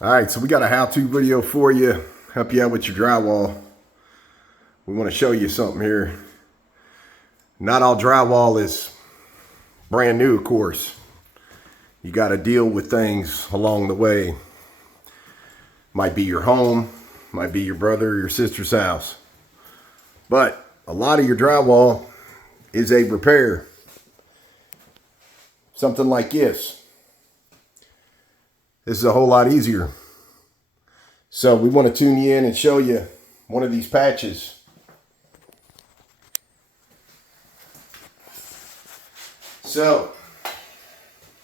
All right, so we got a how-to video for you, help you out with your drywall. We want to show you something here. Not all drywall is brand new, of course. You got to deal with things along the way. Might be your home, might be your brother or your sister's house. But a lot of your drywall is a repair. Something like this. This is a whole lot easier. So we want to tune you in and show you one of these patches. So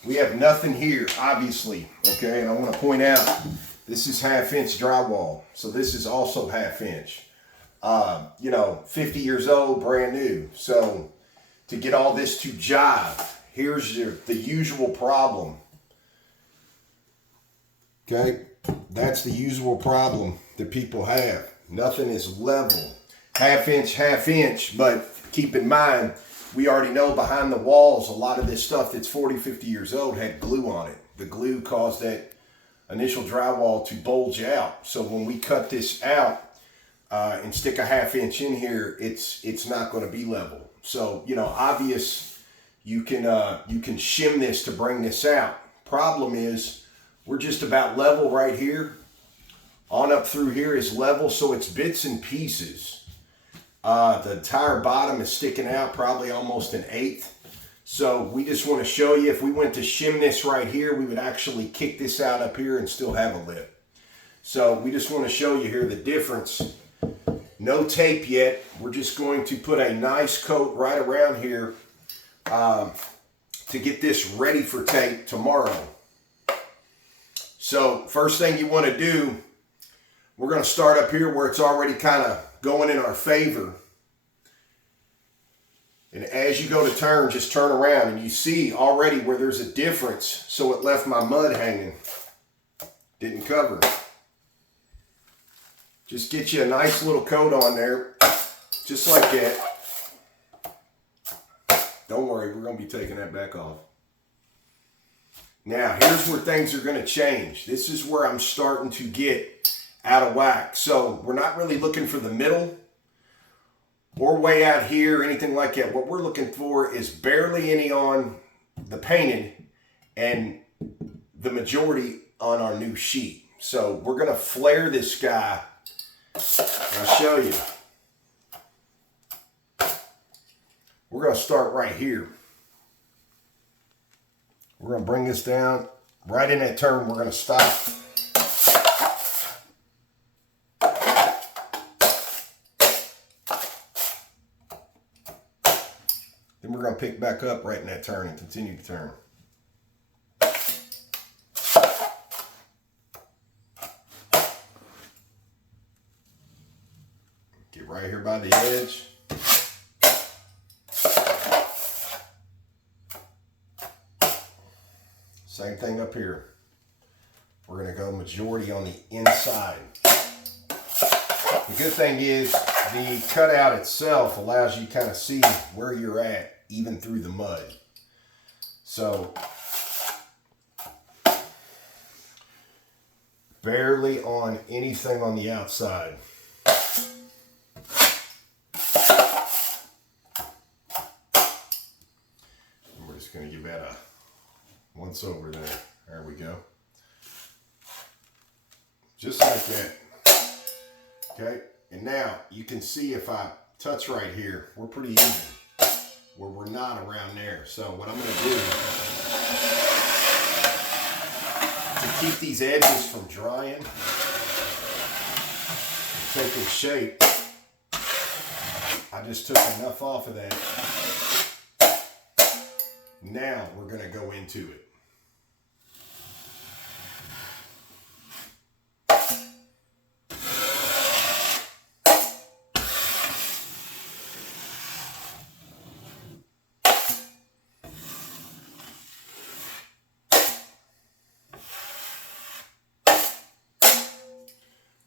we have nothing here, obviously, okay? And I want to point out, this is 1/2 inch drywall. So this is also 1/2 inch. 50 years old, brand new. So to get all this to jive, here's the usual problem. Okay, that's the usual problem that people have. Nothing is level. 1/2 inch, but keep in mind, we already know behind the walls, a lot of this stuff that's 40, 50 years old had glue on it. The glue caused that initial drywall to bulge out. So when we cut this out and stick a 1/2 inch in here, it's not going to be level. So, obvious, you can shim this to bring this out. Problem is, we're just about level right here. On up through here is level, so it's bits and pieces. The entire bottom is sticking out probably almost 1/8. So we just want to show you, if we went to shim this right here, we would actually kick this out up here and still have a lip. So we just want to show you here the difference. No tape yet. We're just going to put a nice coat right around here to get this ready for tape tomorrow. So first thing you want to do, we're going to start up here where it's already kind of going in our favor. And as you go to turn, just turn around and you see already where there's a difference. So it left my mud hanging. Didn't cover. Just get you a nice little coat on there, just like that. Don't worry, we're going to be taking that back off. Now, here's where things are going to change. This is where I'm starting to get out of whack. So we're not really looking for the middle or way out here, anything like that. What we're looking for is barely any on the painted and the majority on our new sheet. So we're going to flare this guy. I'll show you. We're going to start right here. We're going to bring this down right in that turn. We're going to stop. Then we're going to pick back up right in that turn and continue to turn. Get right here by the edge. Same thing up here. We're going to go majority on the inside. The good thing is the cutout itself allows you to kind of see where you're at, even through the mud. So, barely on anything on the outside. And we're just going to give that a once over there. There we go. Just like that. Okay. And now you can see if I touch right here, we're pretty even where we're not around there. So what I'm going to do to keep these edges from drying and taking shape, I just took enough off of that. Now we're going to go into it.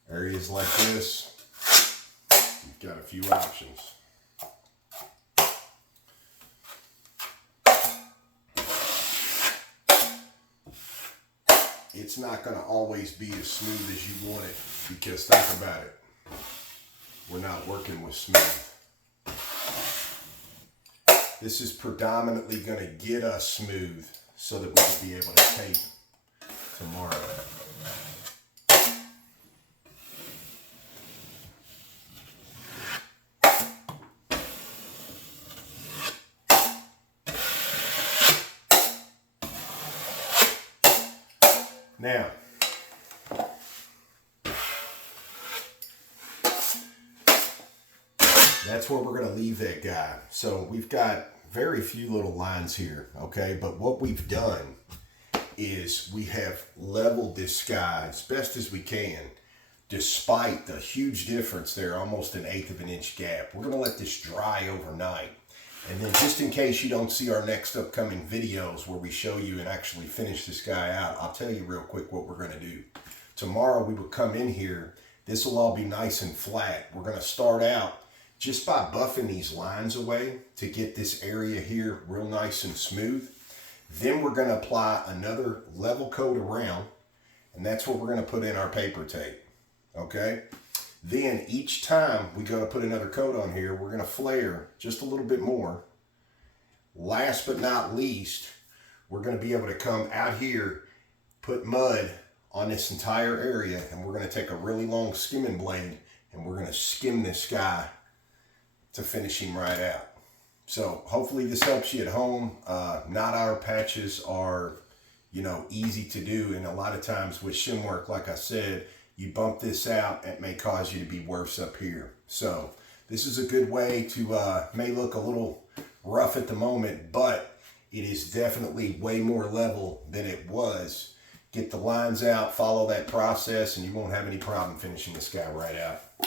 Areas like this, you've got a few options. it's not going to always be as smooth as you want it, because think about it. We're not working with smooth. This is predominantly going to get us smooth so that we will be able to tape tomorrow. Now, that's where we're going to leave that guy. So we've got very few little lines here, okay? But what we've done is we have leveled this guy as best as we can, despite the huge difference there, almost an 1/8 of an inch gap. We're going to let this dry overnight. And then just in case you don't see our next upcoming videos where we show you and actually finish this guy out, I'll tell you real quick what we're going to do. Tomorrow we will come in here. This will all be nice and flat. We're going to start out just by buffing these lines away to get this area here real nice and smooth. Then we're going to apply another level coat around, and that's what we're going to put in our paper tape, okay? Then each time we go to put another coat on here, we're going to flare just a little bit more. Last but not least, we're going to be able to come out here, put mud on this entire area, and we're going to take a really long skimming blade and we're going to skim this guy to finish him right out. So hopefully this helps you at home. Knot our patches are, easy to do, and a lot of times with shim work, like I said, you bump this out, it may cause you to be worse up here. So this is a good way to, may look a little rough at the moment, but it is definitely way more level than it was. Get the lines out, follow that process, and you won't have any problem finishing this guy right out.